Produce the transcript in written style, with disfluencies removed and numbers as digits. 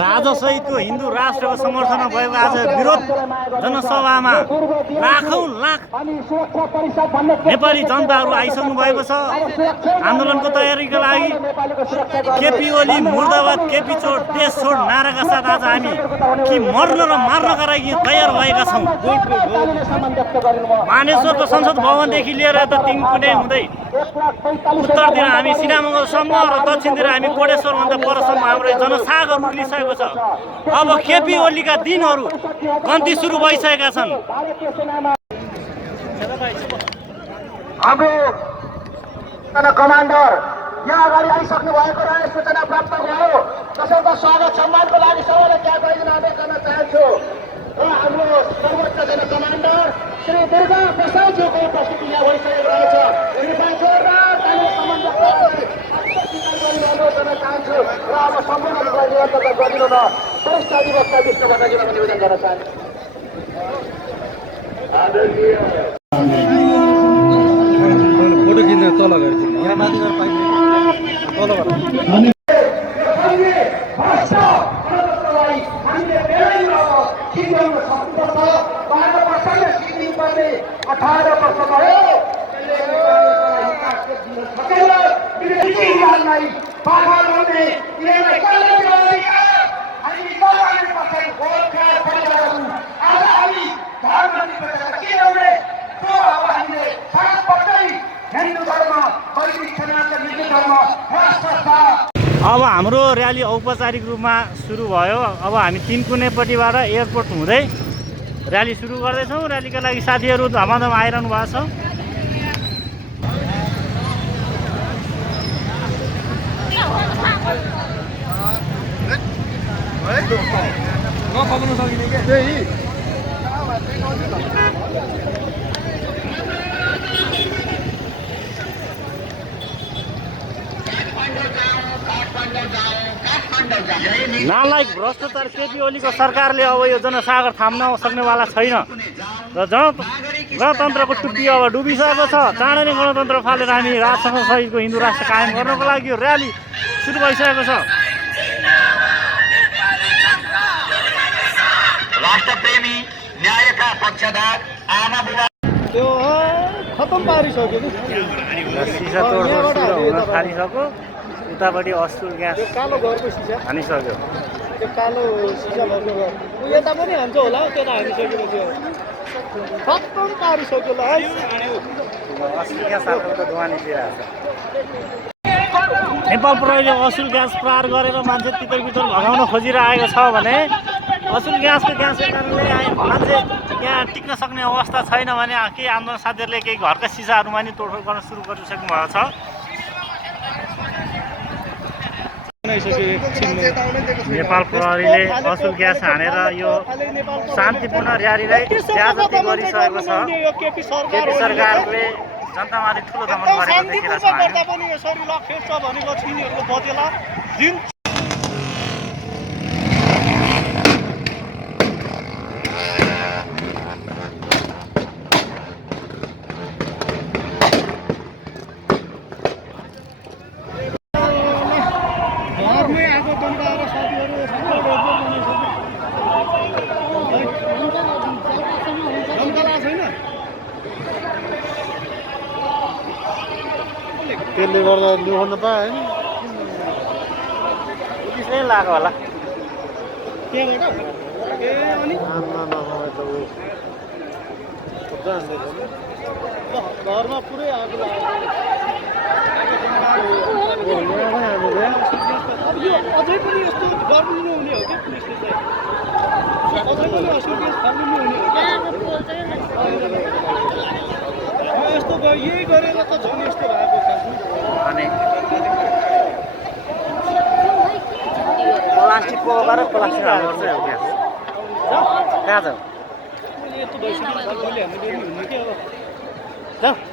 राजसहितको हिन्दू राष्ट्रको समर्थनमा भएको आज विरोध जनसभामा लाखौं लाख नेपाली जनताहरू आइसक्नु भएको छ। आन्दोलनको तयारीका लागि केपी ओली मुर्दाबाद, केपी छोड देश छोड नाराका साथ आज हामी कि मर्न र मार्नका लागि तयार भएका छौँ। मानेश्वरको संसद भवनदेखि लिएर यता तिनकुने हुँदै उत्तरतिर हामी सिनामङ्गलसम्म र दक्षिणतिर हामी कोडेश्वरभन्दा परसम्म हाम्रो जनसागर उर्लिसकेको छ। अब केपी ओलीका दिनहरू गन्ती सुरु भइसकेका छन्। हाम्रो कमान्डर यहाँ अगाडि आइसक्नु भएको रहेको सूचना प्राप्त भयो। त्यसैको स्वागत सम्मानको लागि सबैलाई त्यहाँ गइदिन अनुरोध गर्न चाहन्छु। र हाम्रो सर्वोच्च जन कमान्डर श्री दुर्गा प्रसादज्यूको उपस्थिति यहाँ भइसकेको रहेछ। कृपया जोरदार ताली सम्मानलाई अनुरोध गर्न चाहन्छु। र अब सम्पूर्ण निरन्तरता गरिदिनु न श्रेष्ठ अधिवक्ता विष्णु भट्टराज्यूलाई निवेदन गर्न चाहन्छु। फोटो खिच्न तल गएर यहाँ माथि गएर पाइने तल गएर अब हाम्रो र्याली औपचारिक रूपमा सुरु भयो। अब हामी तिनकुनेपट्टिबाट एयरपोर्ट हुँदै र्याली सुरु गर्दैछौँ। र्यालीका लागि साथीहरू धमाधम आइरहनु भएको छ। नखब्नु सकिने क्या त्यही नालायक भ्रष्टाचार केपी ओलीको सरकारले अब यो जनसागर थाम्न सक्नेवाला छैन र गणतन्त्रको टुप्पी अब डुबिसकेको छ। चाँडै नै गणतन्त्र फालेर हामी राजसँग सहितको हिन्दू राष्ट्र कायम गर्नको लागि यो र्याली सुरु भइसकेको छ। राष्ट्रप्रेमी न्यायका पक्षधर आमा बुबा त्यो खतम पारिसक्यो नि सिसा तोडफोड सुरु हुन थालिसक्यो। उतापट्टि अस्टुल ग्यास कालो घरको सिसा हानिसक्यो। त्यो कालो सिसा भएको घर यता पनि हान्छ होला। त्यता हानिसकेपछि खतम पारिसक्यो ल है। अस्टुल ग्यास हाल्नु त धुवा निस्किरहेको छ। नेपाल प्रहरीले असुल ग्यास प्रहार गरेर मान्छे तितर बितर भगाउन खोजिरहेको छ भने असुल ग्यासको कारणले मान्छे यहाँ टिक्न सक्ने अवस्था छैन भने केही आन्दोलन साथीहरूले केही घरका सिसाहरूमा नि तोडफोड गर्न सुरु गरिसक्नु भएको छ। नेपाल प्रहरीले असुल ग्यास हानेर यो शान्तिपूर्ण र्यालीलाई ज्यादती गरिसकेको छ। केपी सरकारले जनतामाथि ठुलो दमन गरेको देखिरहेको छ। त्यसले गर्दा ल्याउन पाएँ नि पुलिसले लाग्यो होला। घरमा पुरै आगो लाग्यो। अझै पनि यस्तो गर्नु नहुने हो क्या पुलिसले चाहिँ। अझै पनि असुल ग्यास फाल्नु नहुने हो क्या। यस्तो यही गरेर त झन् यस्तो भएको अनि प्लास्टिक पोलेर प्लास्टिक हाल्नुपर्छ यो ग्यास कहाँ छ? यस्तो भइसक्यो हामीले हुने क्या अब।